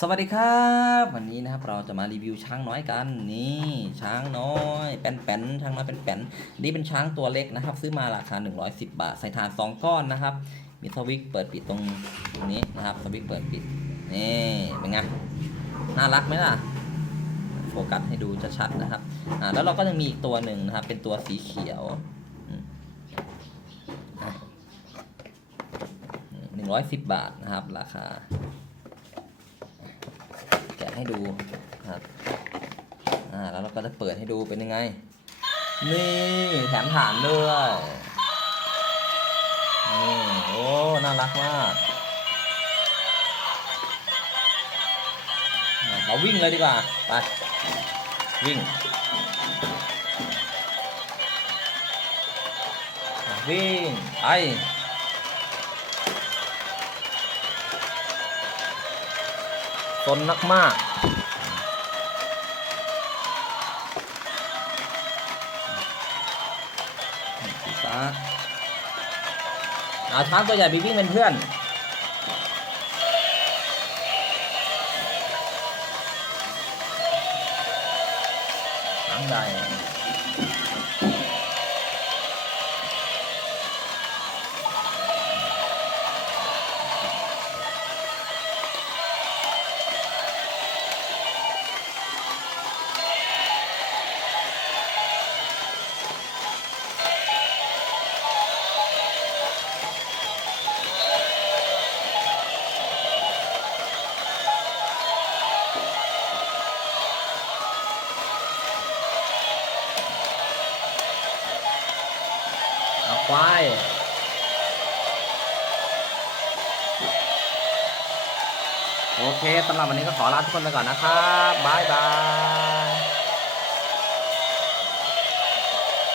สวัสดีครับ วันนี้นะครับเราจะมารีวิวช้างน้อยกันนี่ช้างน้อยแป้นๆช้างน้อยแป้นๆนี่เป็นช้างตัวเล็กนะครับ ซื้อมาราคา 110 บาท ใส่ถ่าน 2 ก้อนนะครับ มีสวิตช์เปิดปิดตรงตรงนี้นะครับสวิตช์เปิดปิดนี่เป็นไงน่ารักไหมล่ะโฟกัสให้ดูชัดๆนะครับอ่าแล้วเราก็ยังมีอีกตัวหนึ่งนะครับ เป็นตัวสีเขียวหนึ่งร้อยสิบบาทนะครับ ราคาะให้ดูครับอ่าแล้วเราก็จะเปิดให้ดูเป็นยังไง นี่แถมฐานด้วยนี่โอ้น่ารักมากเราวิ่งเลยดีกว่า ไป วิ่ง วิ่ง ไป ตนนักมากสีฟ้าเอาช้างตัวใหญ่ไปวิ่งเป็นเพื่อนช้างใหญ่ ควายโอเคสำหรับวันนี้ก็ขอลาทุกคนไปก่อนนะครับ บ๊ายบาย